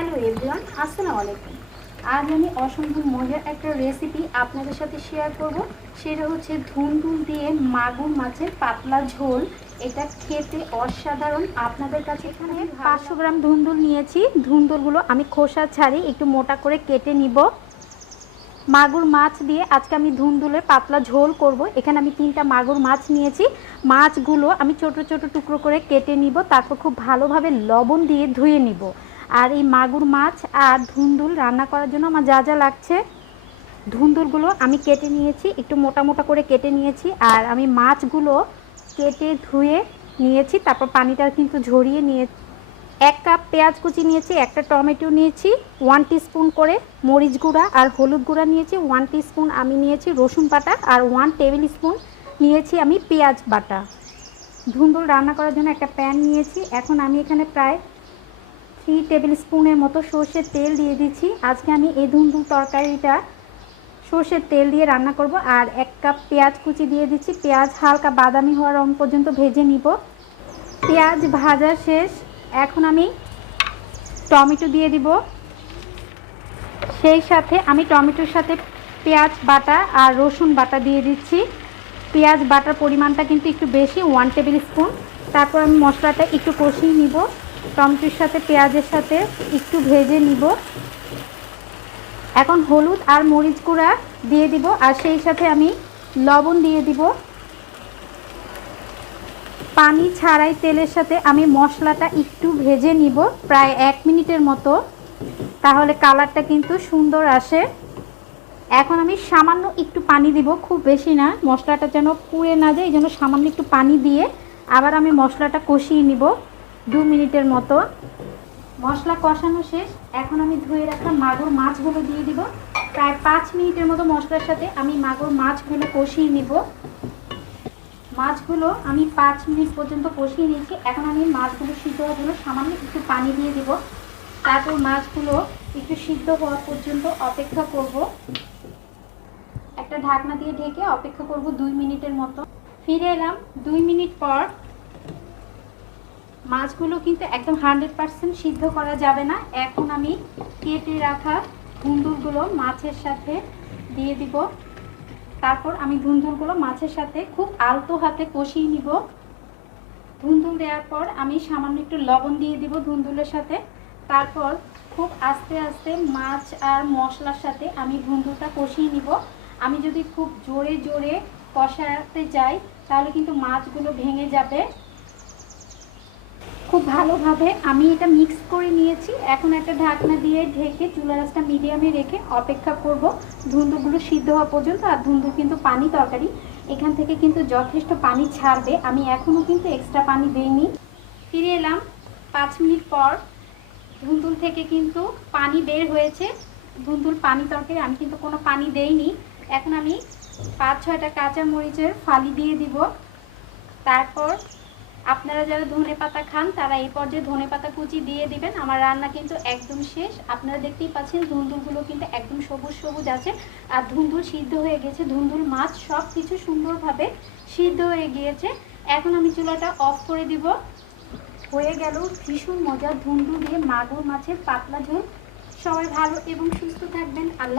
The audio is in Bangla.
হ্যালো এভরিওয়ান, আসসালামু আলাইকুম। আজ আমি অসম্ভব মজার একটা রেসিপি আপনাদের সাথে শেয়ার করব। সেটা হচ্ছে ধুন্দুল দিয়ে মাগুর মাছের পাতলা ঝোল। এটা খেতে অসাধারণ। আপনাদের কাছে এখানে 500 গ্রাম ধুন্দুল নিয়েছি। ধুন্দুলগুলো আমি খোসা ছাড়ি একটু মোটা করে কেটে নিব। মাগুর মাছ দিয়ে আজকে আমি ধুন্দুলের পাতলা ঝোল করব। এখানে আমি 3টা মাগুর মাছ নিয়েছি। মাছগুলো আমি ছোট ছোট টুকরো করে কেটে নিব, তারপর খুব ভালোভাবে লবণ দিয়ে ধুয়ে নিব। আর এই মাগুর মাছ আর ধুন্দুল রান্না করার জন্য আমার যা যা লাগছে, ধুন্দুলগুলো আমি কেটে নিয়েছি, একটু মোটা মোটা করে কেটে নিয়েছি। আর আমি মাছগুলো কেটে ধুয়ে নিয়েছি, তারপর পানিটা কিন্তু ঝরিয়ে নিয়েছি। 1 কাপ পেঁয়াজ কুচি নিয়েছি, একটা টমেটো নিয়েছি, 1 টিস্পুন করে মরিচ গুঁড়া আর হলুদ গুঁড়া নিয়েছি, 1 টিস্পুন আমি নিয়েছি রসুন বাটা, আর 1 টেবিল স্পুন নিয়েছি আমি পেঁয়াজ বাটা। ধুন্দুল রান্না করার জন্য একটা প্যান নিয়েছি। এখন আমি এখানে প্রায় 3 টেবিল স্পুনের মতো সর্ষের তেল দিয়ে দিচ্ছি। আজকে আমি এই ধুন্দুল তরকারিটা সর্ষের তেল দিয়ে রান্না করব। আর 1 কাপ পেঁয়াজ কুচি দিয়ে দিচ্ছি। পেঁয়াজ হালকা বাদামি হওয়ার রং পর্যন্ত ভেজে নিব। পেঁয়াজ ভাজা শেষ। এখন আমি টমেটো দিয়ে দিব। সেই সাথে আমি টমেটোর সাথে পেঁয়াজ বাটা আর রসুন বাটা দিয়ে দিচ্ছি। পেঁয়াজ বাটার পরিমাণটা কিন্তু একটু বেশি, 1 টেবিল স্পুন। তারপর আমি মশলাটা একটু কষিয়ে নিব। টমেটোর সাথে পেঁয়াজের সাথে একটু ভেজে নিব। এখন হলুদ আর মরিচ গুঁড়া দিয়ে দিব, আর সেই সাথে আমি লবণ দিয়ে দিব। পানি ছাড়াই তেলের সাথে আমি মশলাটা একটু ভেজে নিব, প্রায় 1 মিনিটের মতো, তাহলে কালারটা কিন্তু সুন্দর আসে। এখন আমি সামান্য একটু পানি দিব, খুব বেশি না, মশলাটা যেন পুড়ে না যায়, এই জন্য সামান্য একটু পানি দিয়ে আবার আমি মশলাটা কষিয়ে নিব 2 মিনিটের মতো। মশলা কষানো শেষ। এখন আমি ধুয়ে রাখা মাগুর মাছগুলো দিয়ে দিব। প্রায় 5 মিনিটের মতো মশলার সাথে আমি মাগুর মাছগুলো কষিয়ে নিব। মাছগুলো আমি 5 মিনিট পর্যন্ত কষিয়ে নিয়েছি। এখন আমি মাছগুলো সিদ্ধ হওয়ার জন্য সামান্য একটু পানি দিয়ে দিব। তারপর মাছগুলো একটু সিদ্ধ হওয়া পর্যন্ত অপেক্ষা করব। একটা ঢাকনা দিয়ে ঢেকে অপেক্ষা করব 2 মিনিটের মতো। ফিরে এলাম 2 মিনিট পর। মাছগুলো কিন্তু একদম 100% সিদ্ধ করা যাবে না। এখন আমি কেটে রাখা ধুন্দুলগুলো মাছের সাথে দিয়ে দিব। তারপর আমি ধুন্দুলগুলো মাছের সাথে খুব আলতো হাতে কষিয়ে নিব। ধুন্দুল দেওয়ার পর আমি সামান্য একটু লবণ দিয়ে দিব ধুন্দুলের সাথে। তারপর খুব আস্তে আস্তে মাছ আর মশলার সাথে আমি ধুন্দুলটা কষিয়ে নিব। আমি যদি খুব জোরে জোরে কষাতে যাই তাহলে কিন্তু মাছগুলো ভেঙে যাবে। খুব ভালোভাবে আমি এটা মিক্স করে নিয়েছি। এখন একটা ঢাকনা দিয়ে ঢেকে চুলার আঁচটা মিডিয়ামে রেখে অপেক্ষা করব ধুন্দুলগুলো সিদ্ধ হওয়া পর্যন্ত। আর ধুন্দুল কিন্তু পানি তরকারি, এখান থেকে কিন্তু যথেষ্ট পানি ছাড়বে। আমি এখনও কিন্তু এক্সট্রা পানি দেইনি। ফিরে এলাম 5 মিনিট পর। ধুন্দুল থেকে কিন্তু পানি বের হয়েছে। ধুন্দুল পানি তরকারি, আমি কিন্তু কোনো পানি দেইনি। এখন আমি 5-6টা কাঁচা মরিচের ফালি দিয়ে দিব। তারপর আপনারা যারা ধনেপাতা খান তারা এই পর্যায়ে ধনেপাতা কুচি দিয়ে দিবেন। আমার রান্না কিন্তু একদম শেষ। আপনারা দেখতেই পাচ্ছেন ধুন্দুলগুলো কিন্তু একদম সবুজ সবুজ আছে, আর ধুন্দুল সিদ্ধ হয়ে গেছে। ধুন্দুল মাছ সব কিছু সুন্দরভাবে সিদ্ধ হয়ে গিয়েছে। এখন আমি চুলাটা অফ করে দিব। হয়ে গেল ভীষণ মজার ধুন্দুল দিয়ে মাগুর মাছের পাতলা ঝোল। সবাই ভালো এবং সুস্থ থাকবেন। আল্লাহ।